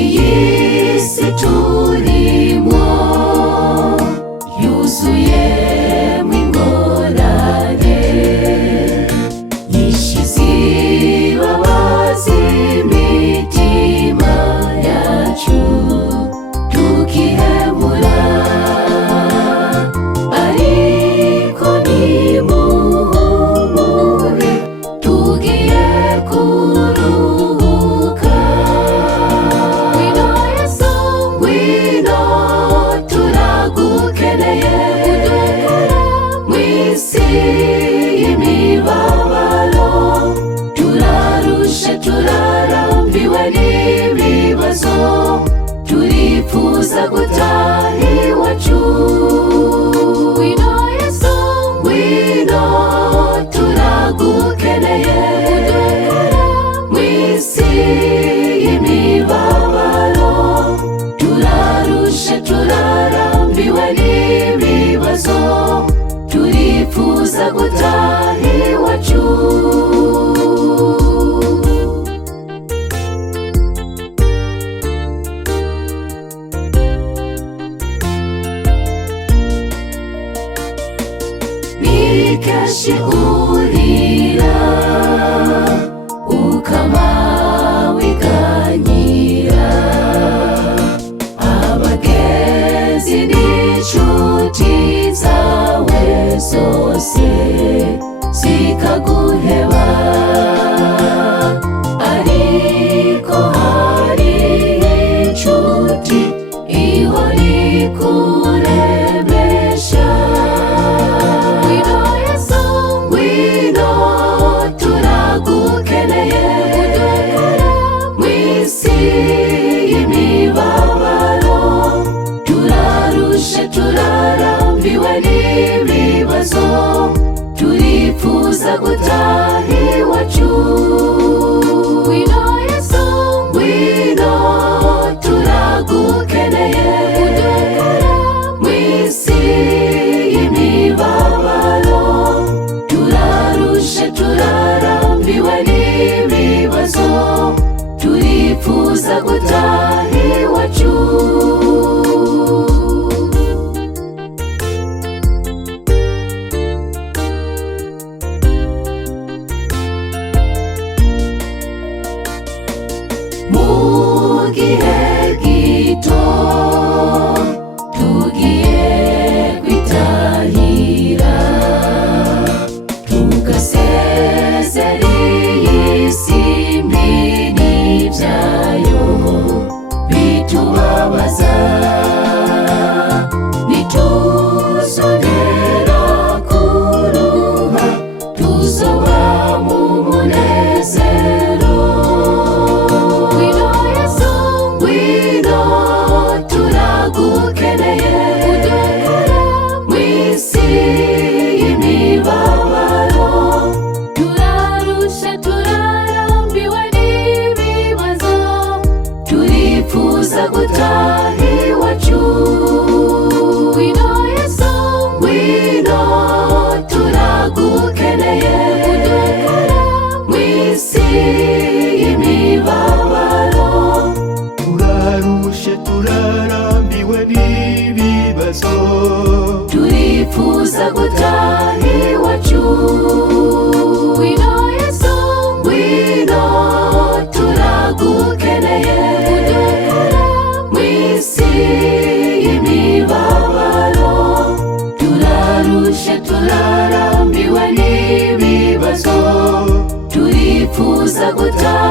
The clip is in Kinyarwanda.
iyi si turimo yuzuyemo ingorane nyinshi zibabaza imitima yacu tukihemura, ariko nimuhumure tugiye kuruhuka. Ngwino Yesu, ngwino turagukeneye mw'isi y'imibabaro, turarushe turarambiwe n'ibibazo, turifuza gutaha iwacu. Ngwino Yesu, ngwino turagukeneye mw'isi y'imibabaro, turarushe turarambiwe n'ibibazo, turifuza gutaha iwacu. Ni kenshi urira ukama wiganyira, abagenzi n'inshuti zawe zose zikaguheba, ariko hari inshuti ihora ikuremesha. Ngwino Yesu, ngwino turagukeneye mw'isi y'imibabaro, turarushe turarambiwe n'ibibazo, turifuza gutaha iwacu. Ngwino Yesu, ngwino turagukeneye mw'isi y'imibabaro, turarushe turarambiwe n'ibibazo, turifuza gutaha iwacu. Mu gihe gito tugiye kwitahira, tugasezera iyi si mbi n'ibyayo bitubabaza, nituzongera kuruha tuzoba mu munezero. Ngwino Yesu, ngwino turagukeneye mw'isi y'imibabaro, turarushe turarambiwe n'ibibazo, turifuza gutaha iwacu. Ngwino Yesu, ngwino turagukeneye mw'isi y'imibabaro, turarushe turarambiwe n'ibibazo, turifuza gutaha iwacu. Ngwino Yesu, ngwino turagukeneye mw'isi y'imibabaro, turarushe turarambiwe n'ibibazo, turifuza gutaha